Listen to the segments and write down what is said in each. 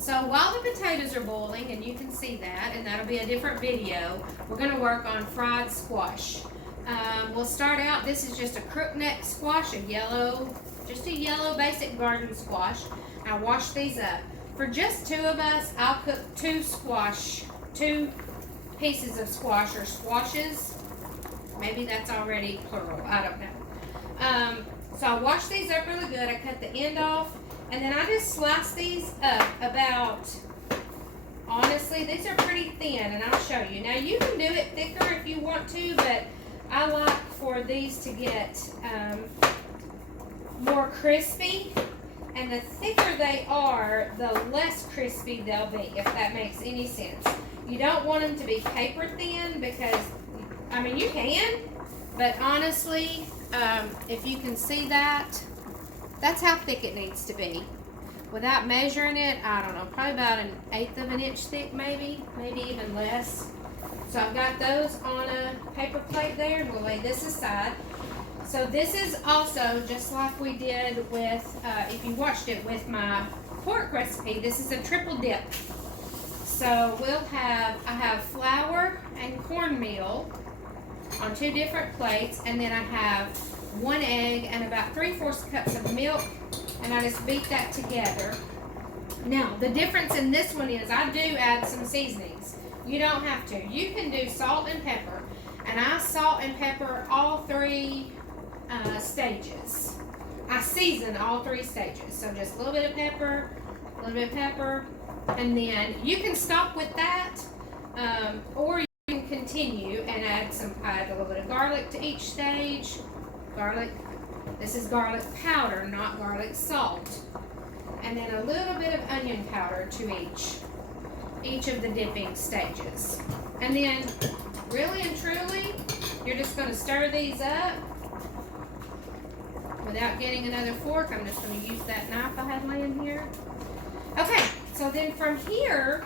So while the potatoes are boiling, and you can see that, and that'll be a different video, we're going to work on fried squash. We'll start out, this is just a crookneck squash, just a yellow basic garden squash. I wash these up. For just two of us, I'll cook two pieces of squash or squashes. Maybe that's already plural, I don't know. So I wash these up really good. I cut the end off, and then I just slice these up about, honestly, these are pretty thin, and I'll show you. Now you can do it thicker if you want to, but I like for these to get more crispy, and the thicker they are, the less crispy they'll be, if that makes any sense. You don't want them to be paper thin because, I mean, you can, but honestly, if you can see that, that's how thick it needs to be. Without measuring it, I don't know, probably about 1/8 of an inch thick, maybe even less. So I've got those on a paper plate there, and we'll lay this aside. So this is also just like we did with, if you watched it with my pork recipe, this is a triple dip. So I have flour and cornmeal on 2 different plates, and then I have 1 egg and about 3/4 cups of milk, and I just beat that together. Now, the difference in this one is I do add some seasonings. You don't have to. You can do salt and pepper, and I salt and pepper all 3 stages. I season all 3 stages. So just a little bit of pepper, and then you can stop with that, or you can continue and add a little bit of garlic to each stage. Garlic, this is garlic powder, not garlic salt. And then a little bit of onion powder to each of the dipping stages. And then, really and truly, you're just going to stir these up without getting another fork. I'm just going to use that knife I had laying here. Okay, so then from here,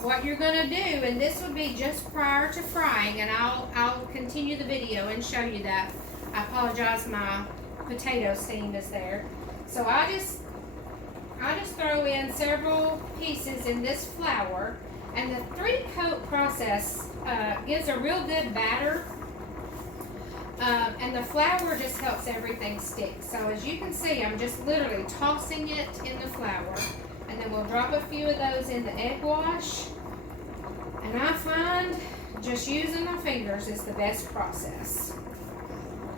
what you're going to do, and this would be just prior to frying, and I'll continue the video and show you that. I apologize, my potato steam is there. So I just throw in several pieces in this flour, and the 3-coat process gives a real good batter, and the flour just helps everything stick. So as you can see, I'm just literally tossing it in the flour, and then we'll drop a few of those in the egg wash, and I find just using my fingers is the best process.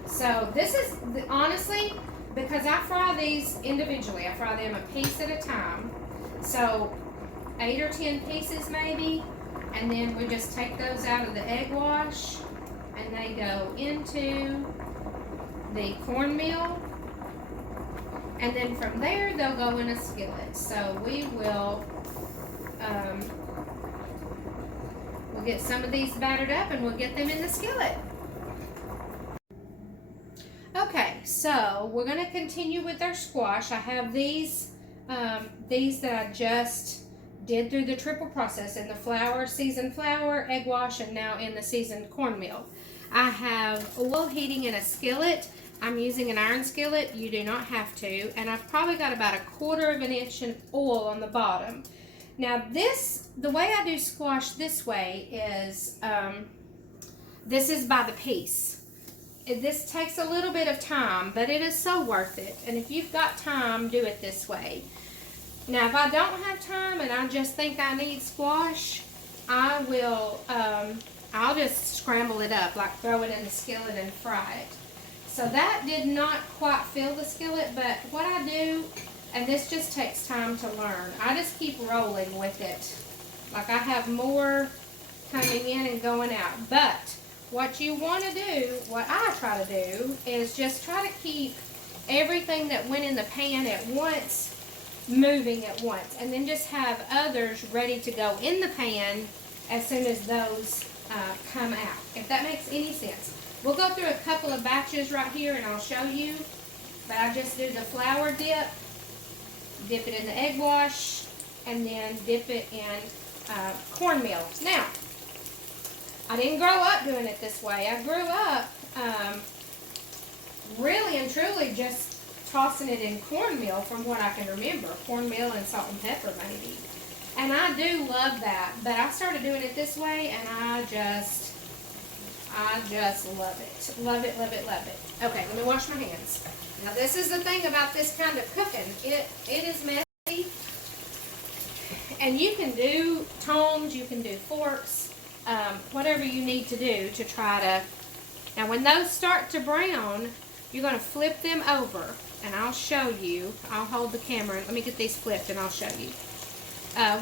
So this is, honestly, because I fry these individually, I fry them a piece at a time. So 8 or 10 pieces maybe, and then we just take those out of the egg wash, and they go into the cornmeal, and then from there they'll go in a skillet. So we'll get some of these battered up, and we'll get them in the skillet. Okay, so we're going to continue with our squash. I have these that I just did through the triple process in the flour, seasoned flour, egg wash, and now in the seasoned cornmeal. I have oil heating in a skillet. I'm using an iron skillet. You do not have to. And I've probably got about 1/4 of an inch of oil on the bottom. Now the way I do squash this way is, this is by the piece. This takes a little bit of time, but it is so worth it. And if you've got time, do it this way. Now, if I don't have time and I just think I need squash, I'll just scramble it up, like throw it in the skillet and fry it. So that did not quite fill the skillet, but what I do, and this just takes time to learn, I just keep rolling with it. Like I have more coming in and going out. But what you want to do, what I try to do, is just try to keep everything that went in the pan at once moving at once, and then just have others ready to go in the pan as soon as those come out, if that makes any sense. We'll go through a couple of batches right here and I'll show you, but I just do the flour dip it in the egg wash, and then dip it in cornmeal. Now, I didn't grow up doing it this way. I grew up really and truly just tossing it in cornmeal from what I can remember. Cornmeal and salt and pepper maybe. And I do love that. But I started doing it this way and I just love it. Love it, love it, love it. Okay, let me wash my hands. Now this is the thing about this kind of cooking. It is messy. And you can do tongs, you can do forks, whatever you need to do to try to. Now when those start to brown, you're going to flip them over. And I'll show you. I'll hold the camera. Let me get these flipped and I'll show you.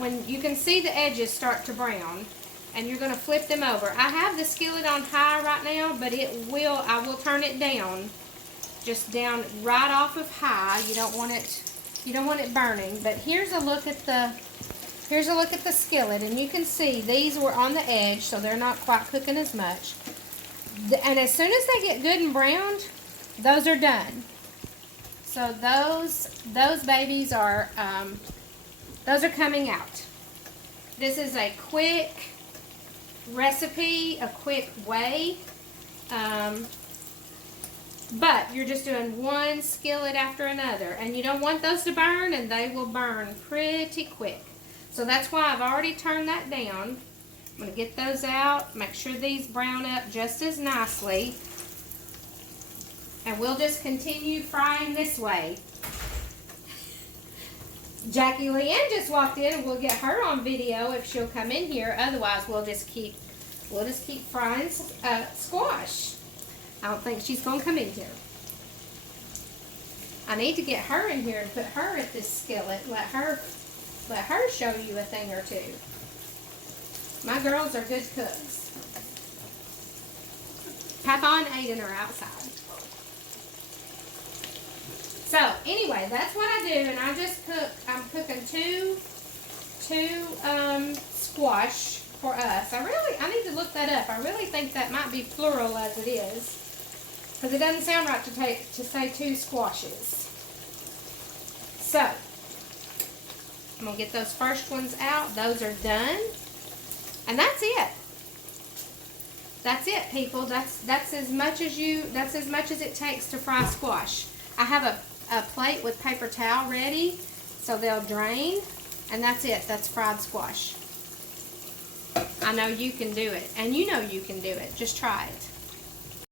When you can see the edges start to brown, and you're going to flip them over. I have the skillet on high right now, but I will turn it down, just down right off of high. You don't want it burning. But here's a look at the skillet, and you can see these were on the edge, so they're not quite cooking as much. And as soon as they get good and browned, those are done. So those babies are those are coming out. This is a quick recipe, a quick way, but you're just doing one skillet after another, and you don't want those to burn, and they will burn pretty quick. So that's why I've already turned that down. I'm going to get those out, make sure these brown up just as nicely, and we'll just continue frying this way. Jackie Leanne just walked in, and we'll get her on video if she'll come in here. Otherwise, we'll just keep frying squash. I don't think she's gonna come in here. I need to get her in here and put her at this skillet. Let her show you a thing or two. My girls are good cooks. Papa and Aiden are outside. So anyway, that's what I do, and I just cook. I'm cooking two squash for us. I need to look that up. I really think that might be plural as it is, because it doesn't sound right to say two squashes. So I'm gonna get those first ones out. Those are done, and that's it. That's it, people. That's as much as it takes to fry squash. I have a plate with paper towel ready, so they'll drain, and that's it. That's fried squash. I know you can do it, and you know you can do it. Just try it.